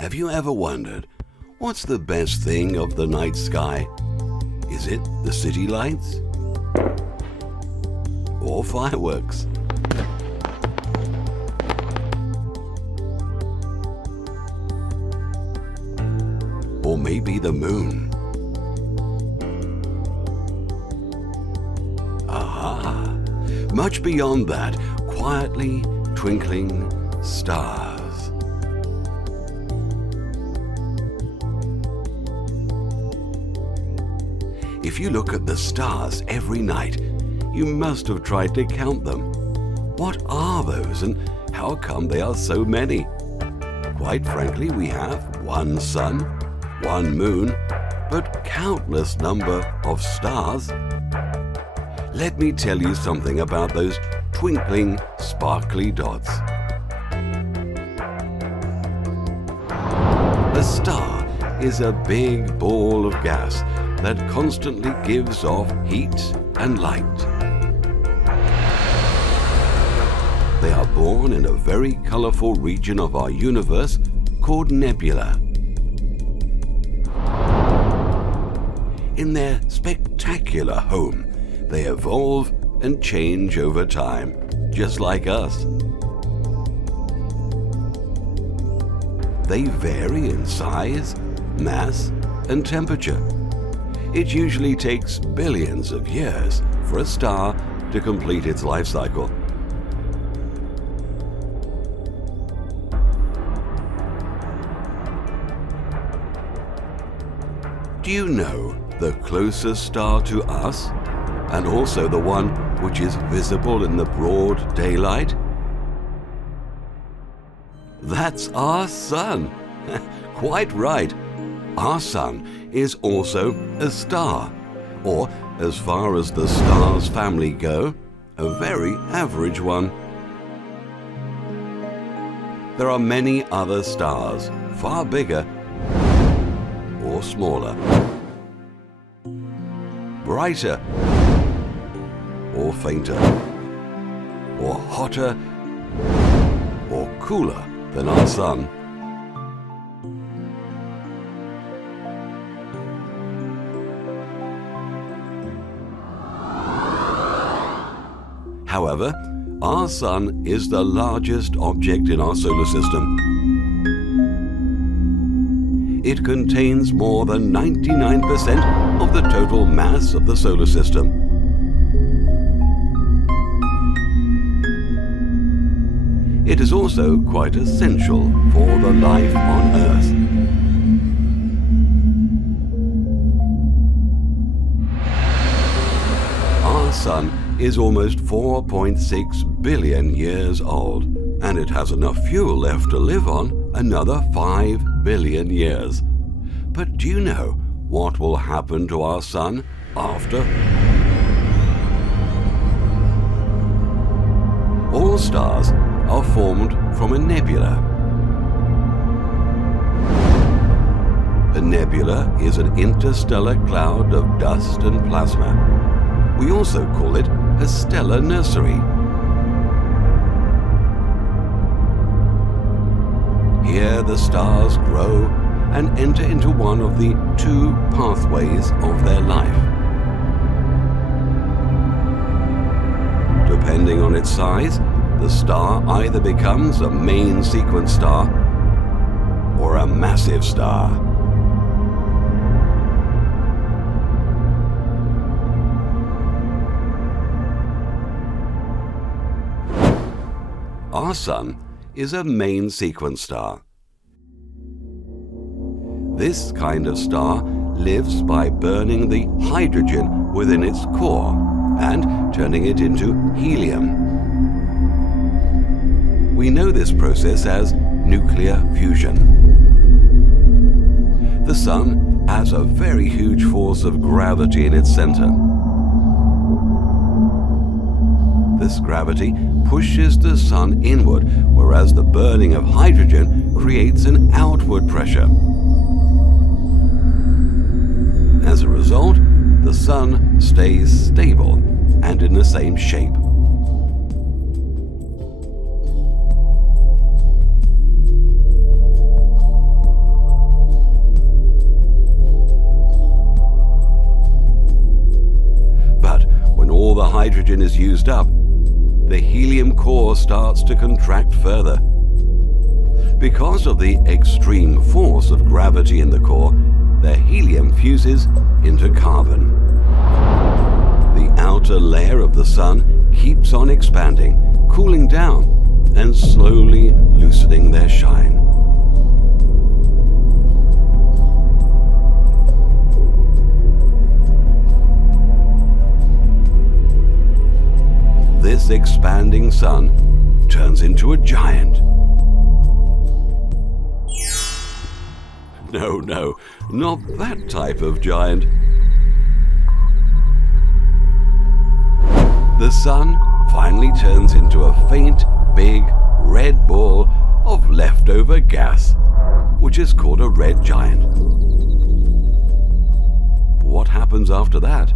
Have you ever wondered, what's the best thing of the night sky? Is it the city lights? Or fireworks? Or maybe the moon? Aha! Much beyond that, quietly twinkling stars. If you look at the stars every night, you must have tried to count them. What are those, and how come they are so many? Quite frankly, we have one sun, one moon, but countless number of stars. Let me tell you something about those twinkling, sparkly dots. A star is a big ball of gas that constantly gives off heat and light. They are born in a very colorful region of our universe called nebula. In their spectacular home, they evolve and change over time, just like us. They vary in size, mass, and temperature. It usually takes billions of years for a star to complete its life cycle. Do you know the closest star to us, and also the one which is visible in the broad daylight? That's our sun. Quite right. Our sun is also a star, or as far as the stars family go, a very average one. There are many other stars, far bigger or smaller, brighter or fainter, or hotter or cooler than our sun. However, our sun is the largest object in our solar system. It contains more than 99% of the total mass of the solar system. It is also quite essential for the life on Earth. Our sun is almost 4.6 billion years old, and it has enough fuel left to live on another 5 billion years. But do you know what will happen to our sun after? All stars are formed from a nebula. A nebula is an interstellar cloud of dust and plasma. We also call it a stellar nursery. Here the stars grow and enter into one of the two pathways of their life. Depending on its size, the star either becomes a main sequence star or a massive star. Our sun is a main sequence star. This kind of star lives by burning the hydrogen within its core and turning it into helium. We know this process as nuclear fusion. The sun has a very huge force of gravity in its center. This gravity pushes the sun inward, whereas the burning of hydrogen creates an outward pressure. As a result, the sun stays stable and in the same shape. hydrogen is used up, the helium core starts to contract further. Because of the extreme force of gravity in the core, the helium fuses into carbon. The outer layer of the Sun keeps on expanding, cooling down, and slowly loosening their shine. This expanding Sun turns into a giant. No, not that type of giant. The Sun finally turns into a faint, big, red ball of leftover gas, which is called a red giant. What happens after that?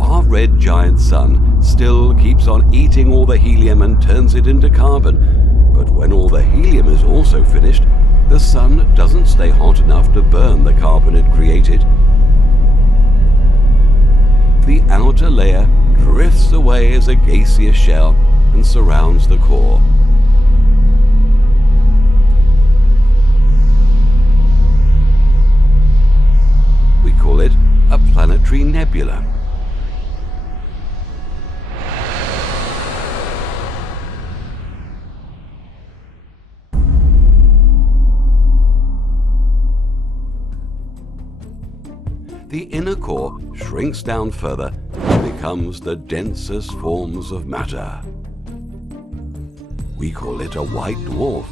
Our red giant Sun still keeps on eating all the helium and turns it into carbon, but when all the helium is also finished, the Sun doesn't stay hot enough to burn the carbon it created. The outer layer drifts away as a gaseous shell and surrounds the core. We call it a planetary nebula. The inner core shrinks down further and becomes the densest forms of matter. We call it a white dwarf.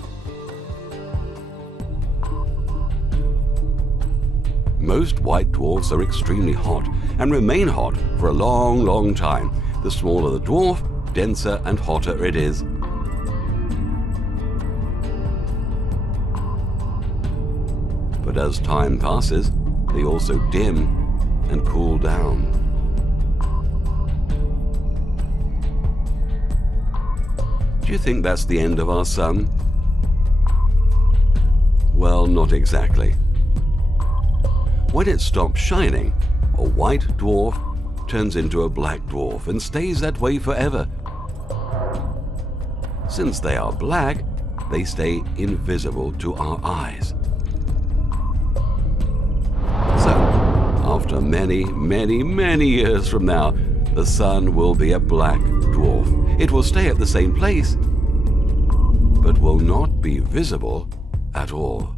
Most white dwarfs are extremely hot and remain hot for a long time. The smaller the dwarf, denser and hotter it is. But as time passes, they also dim and cool down. Do you think that's the end of our Sun? Well, not exactly. When it stops shining, a white dwarf turns into a black dwarf and stays that way forever. Since they are black, they stay invisible to our eyes. After many years from now, the Sun will be a black dwarf. It will stay at the same place, but will not be visible at all.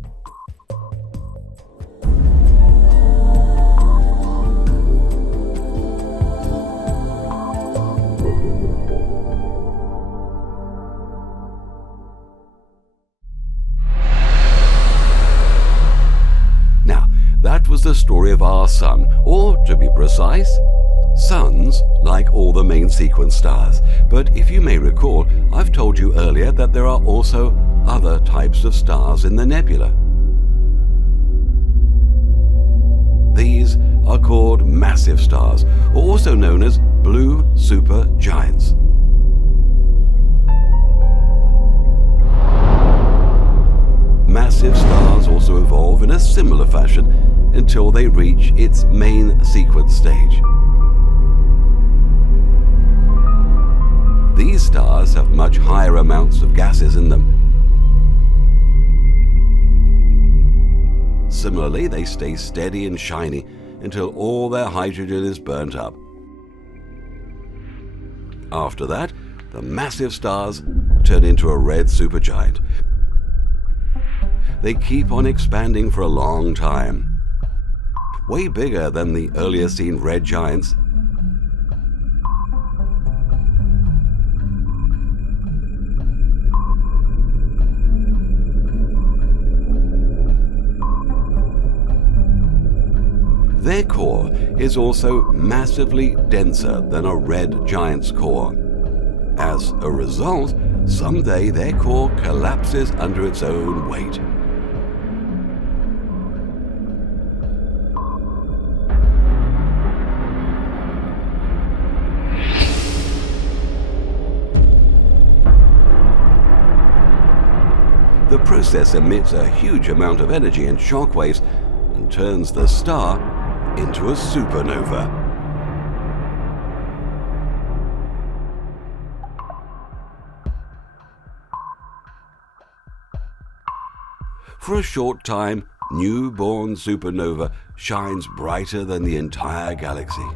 That was the story of our Sun, or to be precise, suns like all the main sequence stars. But if you may recall, I've told you earlier that there are also other types of stars in the nebula. These are called massive stars, or also known as blue supergiants. Massive stars also evolve in a similar fashion until they reach its main sequence stage. These stars have much higher amounts of gases in them. Similarly, they stay steady and shiny until all their hydrogen is burnt up. After that, the massive stars turn into a red supergiant. They keep on expanding for a long time, way bigger than the earlier seen red giants. Their core is also massively denser than a red giant's core. As a result, someday their core collapses under its own weight. The process emits a huge amount of energy and shock waves and turns the star into a supernova. For a short time, newborn supernova shines brighter than the entire galaxy.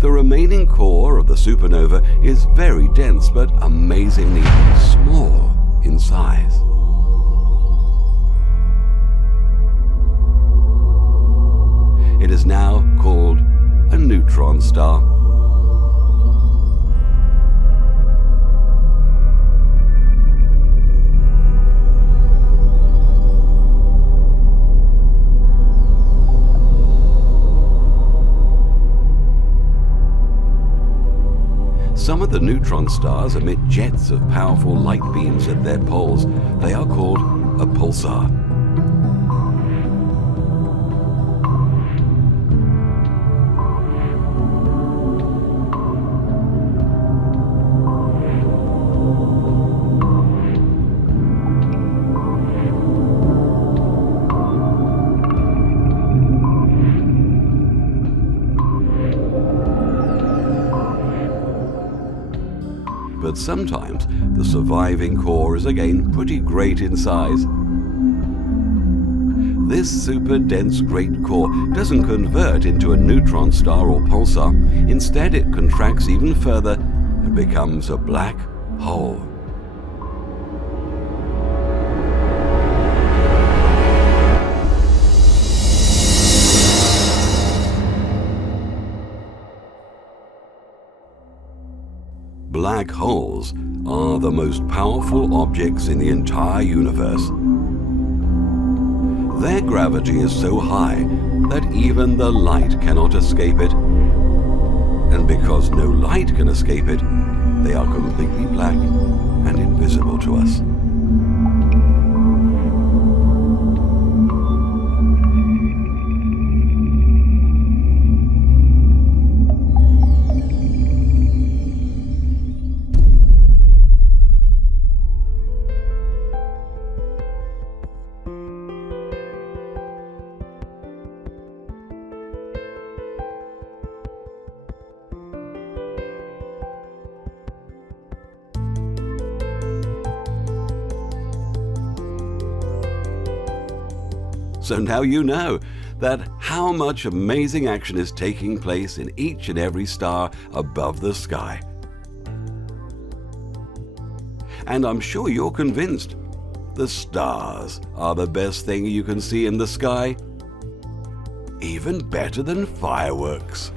The remaining core of the supernova is very dense but amazingly small in size. It is now called a neutron star. Some of the neutron stars emit jets of powerful light beams at their poles. They are called a pulsar. But sometimes the surviving core is again pretty great in size. This super dense great core doesn't convert into a neutron star or pulsar. Instead, it contracts even further and becomes a black hole. Black holes are the most powerful objects in the entire universe. Their gravity is so high that even the light cannot escape it. And because no light can escape it, they are completely black and invisible to us. So now you know that how much amazing action is taking place in each and every star above the sky. And I'm sure you're convinced the stars are the best thing you can see in the sky, even better than fireworks.